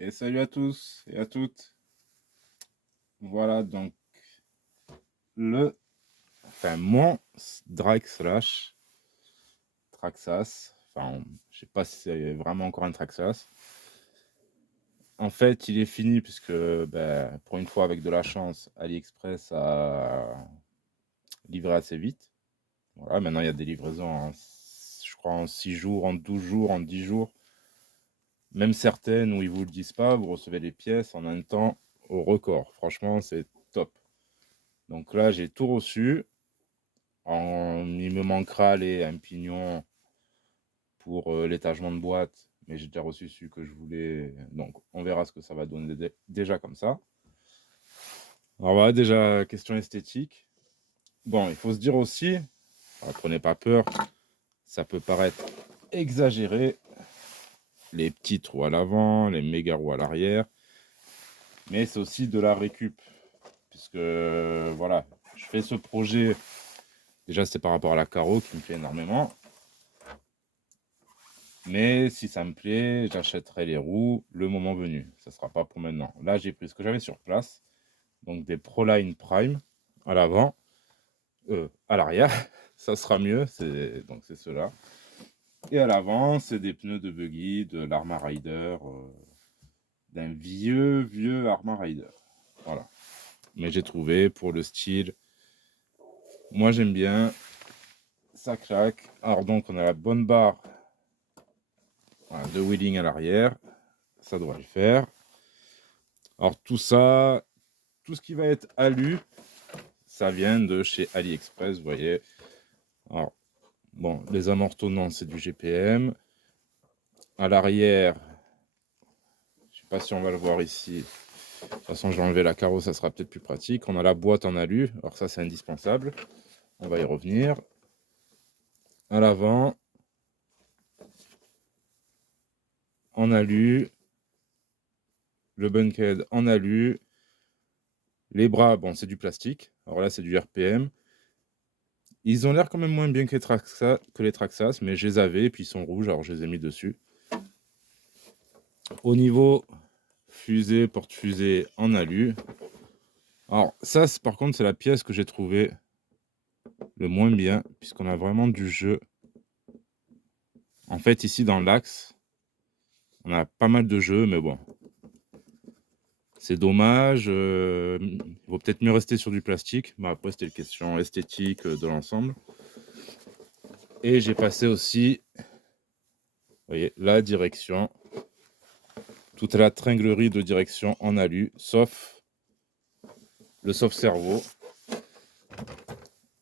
Et salut à tous et à toutes. Voilà donc mon drag slash Traxxas. Enfin, je sais pas si c'est vraiment encore un Traxxas. En fait, il est fini puisque, pour une fois, avec de la chance, AliExpress a livré assez vite. Voilà, maintenant il y a des livraisons je crois en 6 jours, en 12 jours, en 10 jours. Même certaines où ils vous le disent pas, vous recevez les pièces en un temps au record. Franchement, c'est top. Donc là, j'ai tout reçu. Il me manquera un pignon pour l'étagement de boîte, mais j'ai déjà reçu celui que je voulais. Donc, on verra ce que ça va donner déjà comme ça. Alors voilà, déjà, question esthétique. Bon, il faut se dire aussi, prenez pas peur, ça peut paraître exagéré, les petits trous à l'avant, les méga roues à l'arrière, mais c'est aussi de la récup, puisque voilà, je fais ce projet, déjà c'est par rapport à la carreau qui me plaît énormément, mais si ça me plaît, j'achèterai les roues le moment venu. Ça ne sera pas pour maintenant. Là, j'ai pris ce que j'avais sur place. Donc des Proline Prime à l'avant. À l'arrière, ça sera mieux. Donc c'est ceux-là. Et à l'avant, c'est des pneus de buggy, de l'Arma Rider, d'un vieux Arma Rider. Voilà. Mais j'ai trouvé pour le style. Moi, j'aime bien. Ça claque. Alors donc, on a la bonne barre, voilà, de wheeling à l'arrière. Ça doit le faire. Alors tout ça, tout ce qui va être alu, ça vient de chez AliExpress, vous voyez. Alors, bon, les amortisseurs, c'est du GPM. À l'arrière, je sais pas si on va le voir ici. De toute façon, j'ai enlevé la carreau, ça sera peut-être plus pratique. On a la boîte en alu. Alors ça, c'est indispensable. On va y revenir. À l'avant, en alu. Le bunkhead en alu. Les bras, bon, c'est du plastique. Alors là, c'est du RPM. Ils ont l'air quand même moins bien que les Traxxas, mais je les avais, et puis ils sont rouges, alors je les ai mis dessus. Au niveau fusée, porte-fusée en alu. Alors ça, par contre, c'est la pièce que j'ai trouvée le moins bien, puisqu'on a vraiment du jeu. En fait, ici, dans l'axe, on a pas mal de jeux, mais bon. C'est dommage. Il vaut peut-être mieux rester sur du plastique. Mais après, c'était une question esthétique de l'ensemble. Et j'ai passé aussi, vous voyez, la direction. Toute la tringlerie de direction en alu, sauf le sauve-cerveau.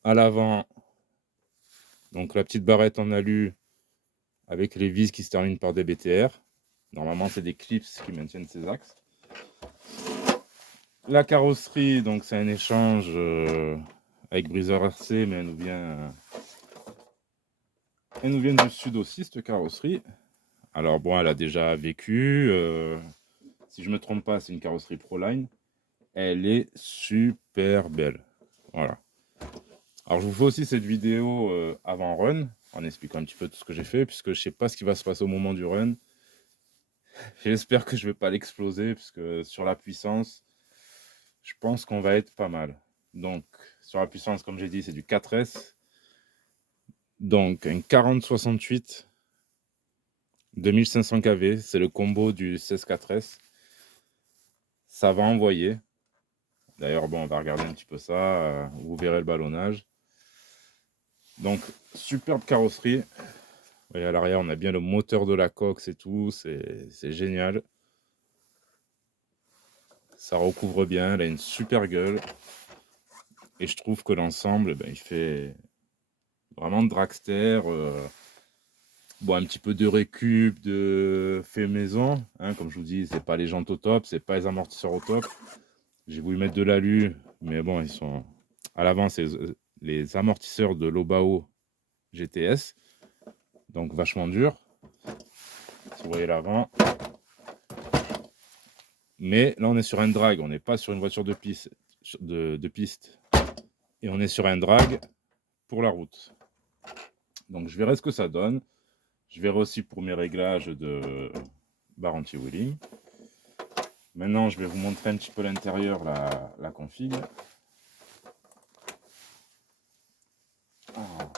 À l'avant, donc la petite barrette en alu avec les vis qui se terminent par des BTR. Normalement, c'est des clips qui maintiennent ces axes. La carrosserie, donc c'est un échange avec Briseur RC, mais elle nous vient du sud aussi, cette carrosserie. Alors bon, elle a déjà vécu. Si je me trompe pas, c'est une carrosserie Proline. Elle est super belle. Voilà. Alors je vous fais aussi cette vidéo avant run, en expliquant un petit peu tout ce que j'ai fait, puisque je sais pas ce qui va se passer au moment du run. J'espère que je vais pas l'exploser, puisque sur la puissance, je pense qu'on va être pas mal. Donc sur la puissance, comme j'ai dit, c'est du 4S. Donc un 4068 2500 kV, c'est le combo du 16 4S. Ça va envoyer. D'ailleurs, bon, on va regarder un petit peu ça. Vous verrez le ballonnage. Donc, superbe carrosserie. Vous voyez, à l'arrière, on a bien le moteur de la Cox et tout. C'est génial. Ça recouvre bien. Elle a une super gueule. Et je trouve que l'ensemble, il fait vraiment de dragster. Bon, un petit peu de récup, de fait maison. Hein, comme je vous dis, c'est pas les jantes au top. C'est pas les amortisseurs au top. J'ai voulu mettre de l'alu. Mais bon, ils sont... À l'avant, c'est les amortisseurs de Lobao GTS. Donc vachement dur. Si vous voyez l'avant. Mais là, on est sur un drag. On n'est pas sur une voiture de piste. Et on est sur un drag pour la route. Donc je verrai ce que ça donne. Je verrai aussi pour mes réglages de bar anti-wheeling. Maintenant, je vais vous montrer un petit peu l'intérieur, la config. Ah.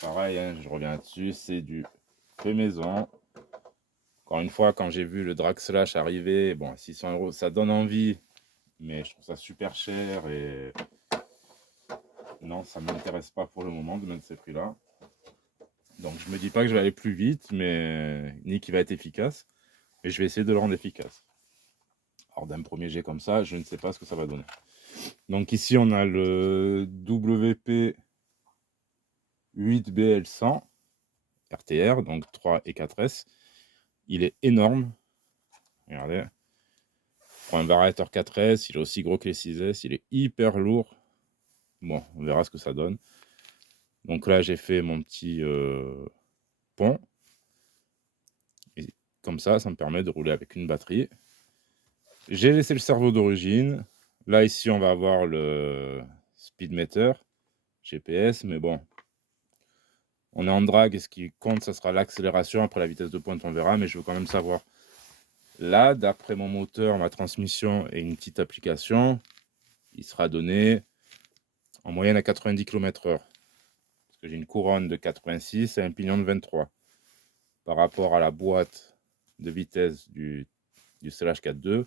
Pareil, hein, je reviens là-dessus, c'est du fait maison. Encore une fois, quand j'ai vu le Drag Slash arriver, bon, 600 €, ça donne envie, mais je trouve ça super cher et non, ça ne m'intéresse pas pour le moment de mettre ces prix-là. Donc je me dis pas que je vais aller plus vite, mais ni qu'il va être efficace, mais je vais essayer de le rendre efficace. Alors d'un premier jet comme ça, je ne sais pas ce que ça va donner. Donc ici on a le WP 8BL100 RTR, donc 3 et 4S. Il est énorme. Regardez. Pour un variateur 4S, il est aussi gros que les 6S. Il est hyper lourd. Bon, on verra ce que ça donne. Donc là, j'ai fait mon petit pont. Et comme ça me permet de rouler avec une batterie. J'ai laissé le cerveau d'origine. Là, ici, on va avoir le speedmeter, GPS, mais bon, on est en drag et ce qui compte, ça sera l'accélération. Après la vitesse de pointe, on verra, mais je veux quand même savoir. Là, d'après mon moteur, ma transmission et une petite application, il sera donné en moyenne à 90 km/h. Parce que j'ai une couronne de 86 et un pignon de 23. Par rapport à la boîte de vitesse du CLH42,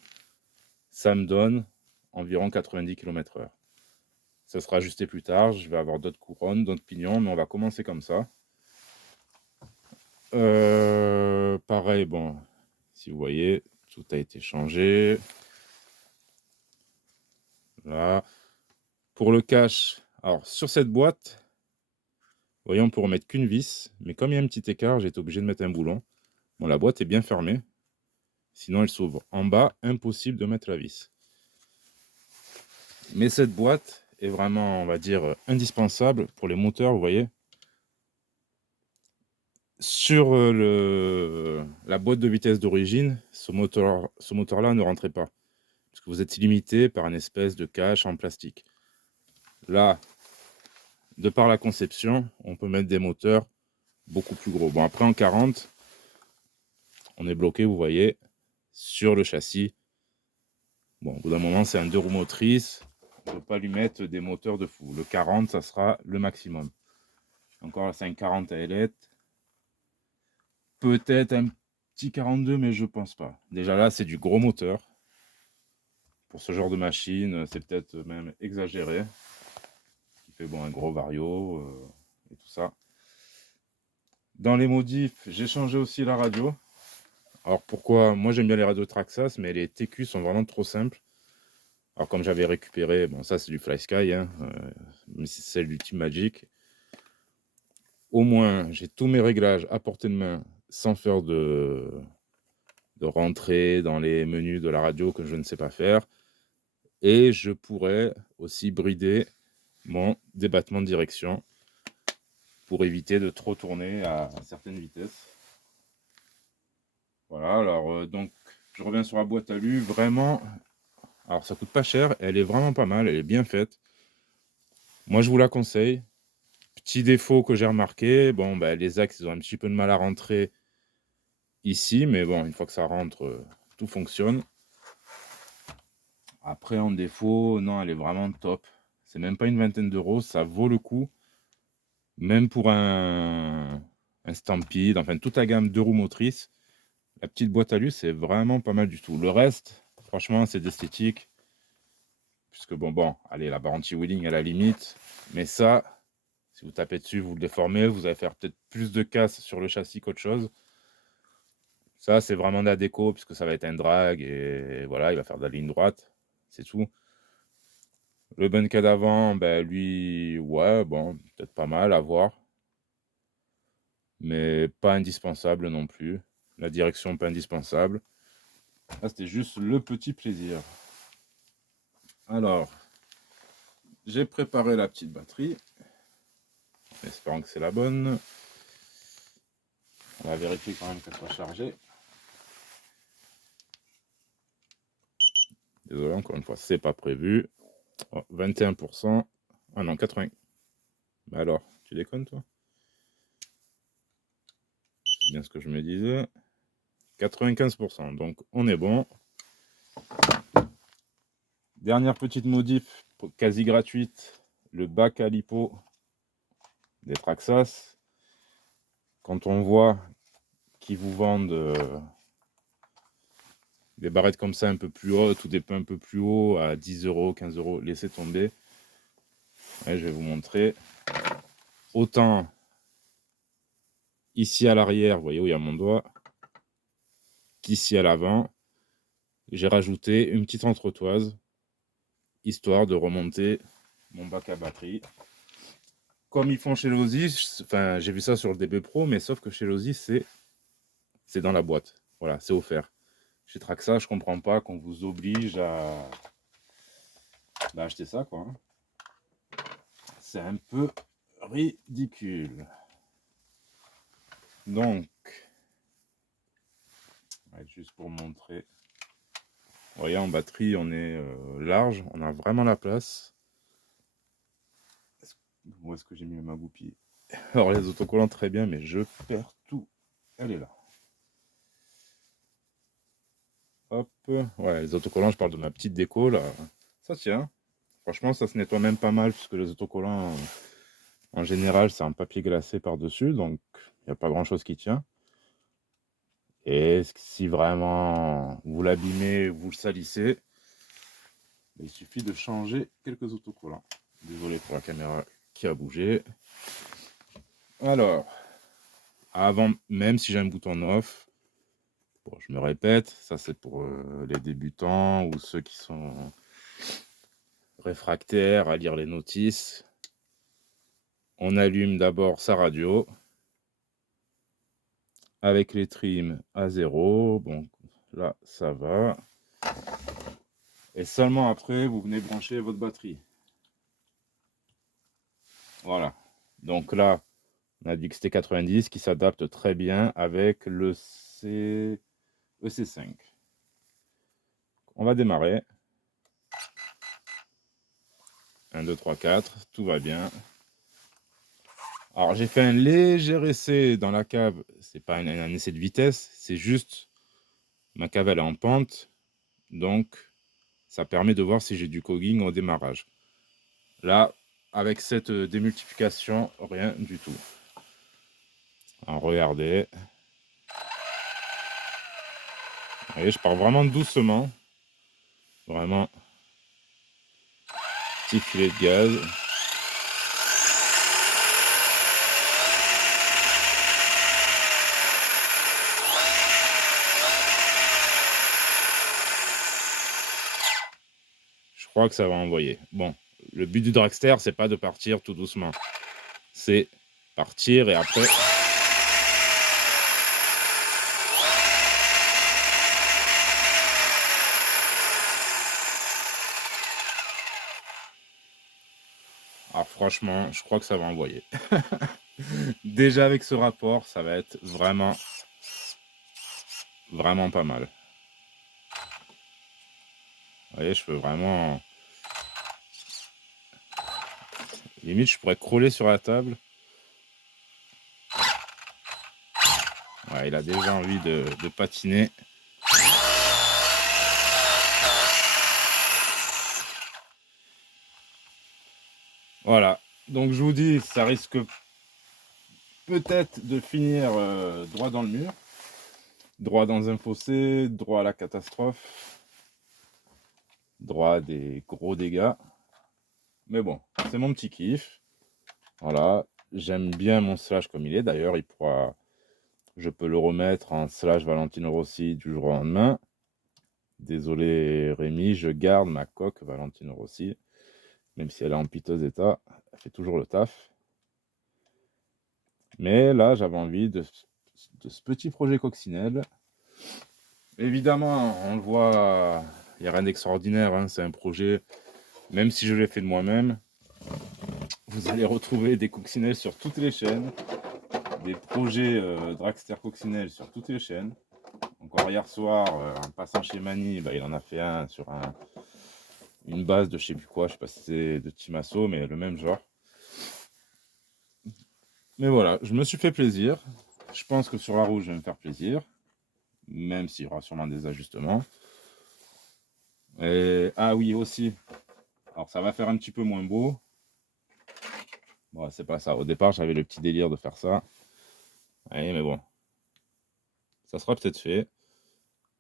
ça me donne environ 90 km/h. Ça sera ajusté plus tard, je vais avoir d'autres couronnes, d'autres pignons, mais on va commencer comme ça. Pareil, bon, si vous voyez, tout a été changé. Là. Pour le cache, alors sur cette boîte, vous voyez, on peut remettre qu'une vis, mais comme il y a un petit écart, j'ai été obligé de mettre un boulon. Bon, la boîte est bien fermée, sinon elle s'ouvre. En bas, impossible de mettre la vis. Mais cette boîte est vraiment, on va dire, indispensable pour les moteurs, vous voyez. Sur la boîte de vitesse d'origine, ce moteur-là ne rentrait pas. Parce que vous êtes limité par une espèce de cache en plastique. Là, de par la conception, on peut mettre des moteurs beaucoup plus gros. Bon, après en 40, on est bloqué, vous voyez, sur le châssis. Bon, au bout d'un moment, c'est un 2 roues motrices. On ne peut pas lui mettre des moteurs de fou. Le 40, ça sera le maximum. Encore la 540 à ailette. Peut-être un petit 42, mais je pense pas. Déjà là, c'est du gros moteur. Pour ce genre de machine, c'est peut-être même exagéré. Il fait bon un gros vario et tout ça. Dans les modifs, j'ai changé aussi la radio. Alors pourquoi? Moi j'aime bien les radios Traxxas, mais les TQ sont vraiment trop simples. Alors comme j'avais récupéré, bon ça c'est du FlySky, hein, mais c'est celle du Team Magic. Au moins j'ai tous mes réglages à portée de main sans faire de rentrer dans les menus de la radio que je ne sais pas faire. Et je pourrais aussi brider mon débattement de direction pour éviter de trop tourner à certaines vitesses. Voilà, alors donc je reviens sur la boîte à lu, vraiment, alors ça coûte pas cher, elle est vraiment pas mal, elle est bien faite. Moi je vous la conseille. Petit défaut que j'ai remarqué, bon bah, les axes ils ont un petit peu de mal à rentrer ici, mais bon, une fois que ça rentre, tout fonctionne. Après en défaut, non, elle est vraiment top. C'est même pas une vingtaine d'euros, ça vaut le coup. Même pour un Stampede, enfin toute la gamme de roues motrices, la petite boîte à lui, c'est vraiment pas mal du tout. Le reste, franchement, c'est d'esthétique. Puisque bon, allez, la barre anti-wheeling à la limite. Mais ça, si vous tapez dessus, vous le déformez, vous allez faire peut-être plus de casse sur le châssis qu'autre chose. Ça, c'est vraiment de la déco, puisque ça va être un drag, et voilà, il va faire de la ligne droite. C'est tout. Le bunker d'avant, ben lui, ouais, bon, peut-être pas mal à voir. Mais pas indispensable non plus. La direction, pas indispensable. Là, c'était juste le petit plaisir. Alors, j'ai préparé la petite batterie. En espérant que c'est la bonne. On va vérifier quand même qu'elle soit chargée. Désolé, encore une fois, c'est pas prévu. Oh, 21%. Ah non, 80. Mais alors, tu déconnes, toi? C'est bien ce que je me disais. 95%. Donc on est bon. Dernière petite modif quasi gratuite, le bac à lipo des Traxxas. Quand on voit qu'ils vous vendent des barrettes comme ça un peu plus hautes ou des pains un peu plus hauts à 10 euros, 15 euros, laissez tomber. Ouais, je vais vous montrer. Autant ici à l'arrière, vous voyez où il y a mon doigt, qu'ici à l'avant, j'ai rajouté une petite entretoise histoire de remonter mon bac à batterie. Comme ils font chez Lozi, enfin j'ai vu ça sur le DB Pro, mais sauf que chez Lozi, c'est dans la boîte. Voilà, c'est offert. Chez Traxxas, je comprends pas qu'on vous oblige à acheter ça, quoi. C'est un peu ridicule. Donc, juste pour montrer. Vous voyez, en batterie, on est large, on a vraiment la place. Où est-ce que j'ai mis ma goupille? Alors, les autocollants, très bien, mais je perds tout. Elle est là. Hop. Ouais, les autocollants, je parle de ma petite déco, là. Ça tient. Franchement, ça se nettoie même pas mal, puisque les autocollants, en général, c'est un papier glacé par-dessus, donc il n'y a pas grand-chose qui tient. Et si vraiment vous l'abîmez, vous le salissez, il suffit de changer quelques autocollants. Désolé pour la caméra qui a bougé. Alors, avant, même si j'ai un bouton off, bon, je me répète, ça c'est pour les débutants ou ceux qui sont réfractaires à lire les notices. On allume d'abord sa radio avec les trims à 0. Bon, là, ça va. Et seulement après, vous venez brancher votre batterie. Voilà. Donc là, on a dit que c'était 90 qui s'adapte très bien avec le EC5. On va démarrer. 1, 2, 3, 4. Tout va bien. Alors, j'ai fait un léger essai dans la cave. C'est pas un essai de vitesse. C'est juste ma cave, elle est en pente. Donc, ça permet de voir si j'ai du cogging au démarrage. Là, avec cette démultiplication, rien du tout. Alors, regardez. Vous voyez, je pars vraiment doucement. Vraiment. Petit filet de gaz. Je crois que ça va envoyer. Bon, le but du dragster, c'est pas de partir tout doucement. C'est partir et après... Alors franchement, je crois que ça va envoyer. Déjà avec ce rapport, ça va être vraiment pas mal. Vous voyez, je peux vraiment... Limite, je pourrais crawler sur la table. Ouais, il a déjà envie de patiner. Voilà. Donc je vous dis, ça risque peut-être de finir droit dans le mur. Droit dans un fossé, droit à la catastrophe. Droit à des gros dégâts. Mais bon, c'est mon petit kiff. Voilà. J'aime bien mon slash comme il est. D'ailleurs, il pourra... Je peux le remettre en slash Valentino Rossi du jour au lendemain. Désolé Rémi, je garde ma coque Valentino Rossi. Même si elle est en piteux état, elle fait toujours le taf. Mais là, j'avais envie de ce petit projet coccinelle. Évidemment, on le voit, il n'y a rien d'extraordinaire. Hein, c'est un projet, même si je l'ai fait de moi-même, vous allez retrouver des coccinelles sur toutes les chaînes. Des projets dragster coccinelle sur toutes les chaînes. Encore hier soir, en passant chez Mani, il en a fait un sur une base de je sais plus quoi, je sais pas si c'est de Timasso, mais le même genre. Mais voilà, je me suis fait plaisir. Je pense que sur la route, je vais me faire plaisir. même s'il y aura sûrement des ajustements. Et, ah oui, aussi, alors ça va faire un petit peu moins beau. Bon, c'est pas ça. Au départ, j'avais le petit délire de faire ça. Ouais, mais bon, ça sera peut-être fait.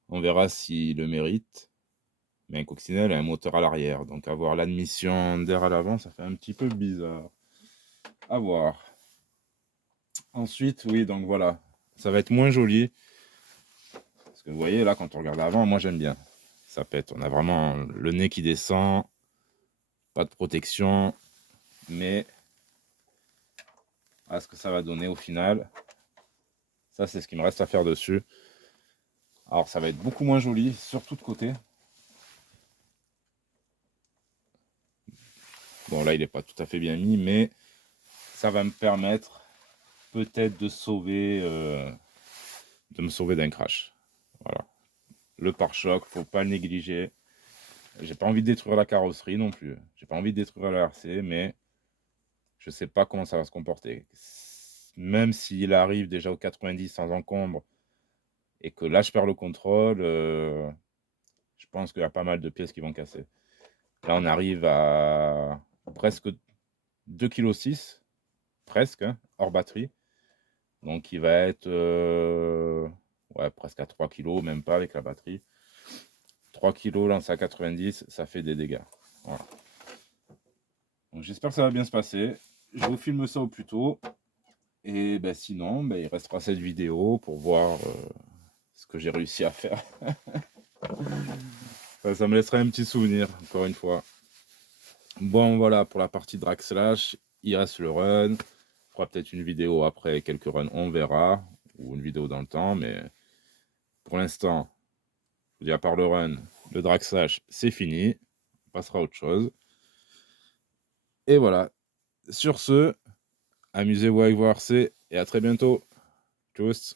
On verra s'il le mérite. Mais un coccinelle a un moteur à l'arrière. Donc avoir l'admission d'air à l'avant, ça fait un petit peu bizarre. À voir. Ensuite, oui, donc voilà. Ça va être moins joli. Parce que vous voyez, là, quand on regarde avant, moi j'aime bien. Ça pète. On a vraiment le nez qui descend. Pas de protection. Mais à ce que ça va donner au final. Ça, c'est ce qui me reste à faire dessus. Alors, ça va être beaucoup moins joli, surtout de côté. Bon, là, il n'est pas tout à fait bien mis, mais ça va me permettre peut-être de me sauver d'un crash. Voilà. Le pare-choc, faut pas le négliger. J'ai pas envie de détruire la carrosserie non plus. J'ai pas envie de détruire la RC, mais je sais pas comment ça va se comporter. Même s'il arrive déjà au 90 sans encombre et que là je perds le contrôle, je pense qu'il y a pas mal de pièces qui vont casser. Là, on arrive à presque 2,6 kg, presque, hein, hors batterie. Donc, il va être ouais, presque à 3 kg, même pas avec la batterie. 3 kg lancé à 90, ça fait des dégâts. Voilà. Donc, j'espère que ça va bien se passer. Je vous filme ça au plus tôt. Et ben, sinon, ben, il restera cette vidéo pour voir ce que j'ai réussi à faire. Ça me laissera un petit souvenir, encore une fois. Bon, voilà, pour la partie drag slash, il reste le run. On fera peut-être une vidéo après quelques runs, on verra. Ou une vidéo dans le temps, mais pour l'instant, je vous dis à part le run, le drag slash, c'est fini. On passera à autre chose. Et voilà. Sur ce, amusez-vous avec vos RC et à très bientôt. Tchuss.